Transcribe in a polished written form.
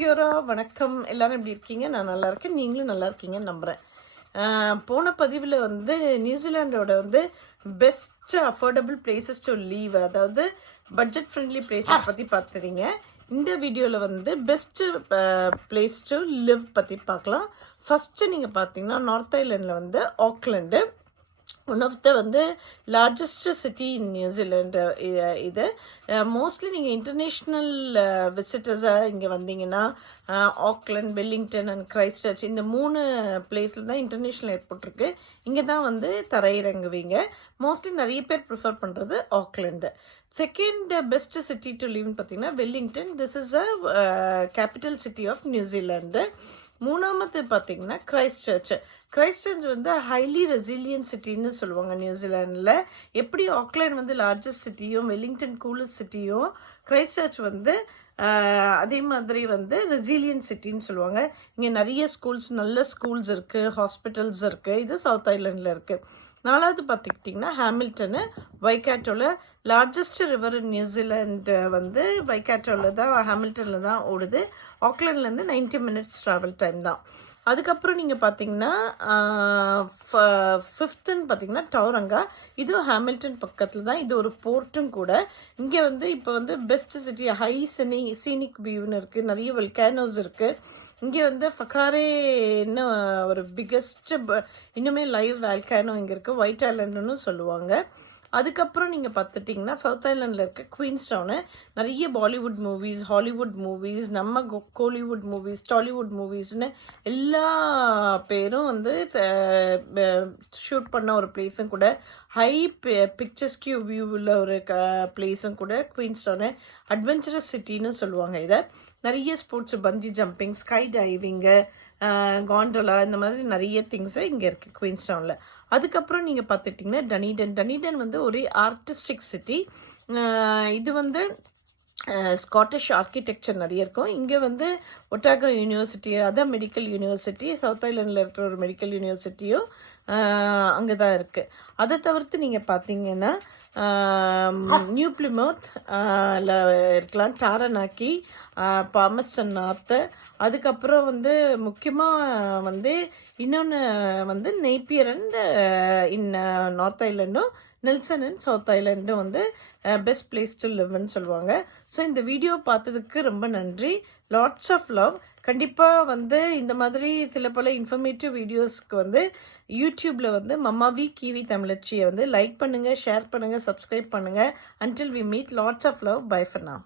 பியூரா வணக்கம். எல்லாரும் எப்படி இருக்கீங்க? நான் நல்லா இருக்கேன். நீங்களும் நல்லா இருக்கீங்கன்னு நம்புகிறேன். போன பதிவில் வந்து நியூசிலாண்டோட வந்து best affordable places to leave, அதாவது பட்ஜெட் ஃப்ரெண்ட்லி பிளேசஸ் பற்றி பார்த்துறீங்க. இந்த வீடியோவில் வந்து பெஸ்ட்டு பிளேஸ் டு லிவ் பற்றி பார்க்கலாம். ஃபஸ்ட்டு நீங்கள் பார்த்தீங்கன்னா நார்த் ஐலாண்டில் வந்து ஆக்லாண்டு ஒன் ஆஃப் த வந்து லார்ஜஸ்ட் சிட்டி இன் நியூசிலாண்டு. இது மோஸ்ட்லி நீங்கள் இன்டர்நேஷ்னல் விசிட்டர்ஸாக இங்கே வந்தீங்கன்னா Auckland, Wellington and Christ search இந்த 3 பிளேஸில் தான் இன்டர்நேஷ்னல் ஏர்போர்ட் இருக்குது. இங்கே தான் வந்து தரையிறங்குவீங்க. மோஸ்ட்லி நிறைய பேர் ப்ரிஃபர் பண்ணுறது Auckland. Second best city to லீவ்னு பார்த்தீங்கன்னா Wellington. This is a capital city of நியூசிலாண்டு. மூணாமது பார்த்தீங்கன்னா கிரைஸ்ட் சர்ச் வந்து ஹைலி ரெசிலியன்ட் சிட்டின்னு சொல்லுவாங்க நியூசிலாண்டில். எப்படி ஆக்லாண்ட் வந்து லார்ஜஸ்ட் சிட்டியும் வெல்லிங்டன் கூலஸ்ட் சிட்டியும், கிரைஸ்ட் சர்ச் வந்து அதே மாதிரி வந்து ரெசிலியன்ட் சிட்டின்னு சொல்லுவாங்க. இங்கே நிறைய நல்ல ஸ்கூல்ஸ் இருக்குது, ஹாஸ்பிட்டல்ஸ் இருக்குது. இது சவுத் ஐலாண்டில் இருக்குது. நாலாவது பார்த்துக்கிட்டிங்கன்னா ஹாமில்டனு, வைக்காட்டோவில் லார்ஜஸ்ட் ரிவர் இன் நியூசிலாண்டு வந்து வைக்காட்டோவில் தான், ஹாமில்டனில் தான் ஓடுது. ஆக்லாண்ட்லேருந்து 90 மினிட்ஸ் ட்ராவல் டைம் தான். அதுக்கப்புறம் நீங்கள் பார்த்தீங்கன்னா ஃபிஃப்த்துன்னு பார்த்தீங்கன்னா டவுரங்கா. இதுவும் ஹாமில்டன் பக்கத்தில் தான். இது ஒரு போர்ட்டும் கூட. இங்கே வந்து இப்போ வந்து பெஸ்ட் சிட்டி, ஹை சீனிக் வியூன்னு இருக்குது, நிறைய வெல்கானோஸ் இருக்குது. இங்கே வந்து ஃபகாரே இன்னும் ஒரு பிக்கஸ்ட் இன்னுமே லைவ் வேல்கானோ இங்கே இருக்குது, ஒயிட் ஐலாண்டுன்னு சொல்லுவாங்க. அதுக்கப்புறம் நீங்கள் பார்த்துட்டிங்கன்னா சவுத் ஐலாண்டில் இருக்க குயின்ஸ்டவுனு. நிறைய பாலிவுட் மூவிஸ், ஹாலிவுட் மூவிஸ், நம்ம கோலிவுட் மூவிஸ், டாலிவுட் மூவிஸ்னு எல்லா பேரும் வந்து ஷூட் பண்ண ஒரு பிளேஸும் கூட. ஹை பிக்சர்ஸ்கியூ வியூவில் ஒரு பிளேஸும் கூட குயின்ஸ்டவுனு. அட்வென்ச்சரஸ் சிட்டின்னு சொல்லுவாங்க இதை. நிறைய ஸ்போர்ட்ஸ், பஞ்சி ஜம்பிங், ஸ்கை டைவிங்கு, காண்டோலா, இந்த மாதிரி நிறைய திங்ஸு இங்கே இருக்குது குயின்ஸ்டவுனில். அதுக்கப்புறம் நீங்கள் பார்த்துட்டிங்கன்னா டனீடன் வந்து ஒரு ஆர்டிஸ்டிக் சிட்டி. இது வந்து ஸ்காட்டிஷ் ஆர்கிடெக்சர் நிறைய இருக்கும். இங்கே வந்து ஒட்டாகோ யூனிவர்சிட்டி, அதான் மெடிக்கல் யூனிவர்சிட்டி, சவுத் ஐலாண்டில் இருக்கிற ஒரு மெடிக்கல் யூனிவர்சிட்டியும் அங்கே தான் இருக்குது. அதை தவிர்த்து நீங்கள் பார்த்தீங்கன்னா நியூ பிளிமவுத் இருக்கலாம், டாரனாக்கி, பாமஸ்டன் நார்த்து. அதுக்கப்புறம் வந்து முக்கியமாக வந்து இன்னொன்று வந்து நெய்பியர் அண்ட் இன் நார்த் ஐலாண்டும், நெல்சன் அண்ட் சவுத் ஐலாண்டும் வந்து பெஸ்ட் பிளேஸ் டு லிவ்னு சொல்லுவாங்க. ஸோ இந்த வீடியோ பார்த்ததுக்கு ரொம்ப நன்றி. Lots of love. கண்டிப்பாக வந்து இந்த மாதிரி சில பல இன்ஃபர்மேட்டிவ் வீடியோஸ்க்கு வந்து யூடியூப்பில் வந்து மம்மாவி கிவி தமிழச்சியை வந்து லைக் பண்ணுங்கள், ஷேர் பண்ணுங்கள், சப்ஸ்கிரைப் பண்ணுங்கள். Until we meet, lots of love. Bye for now.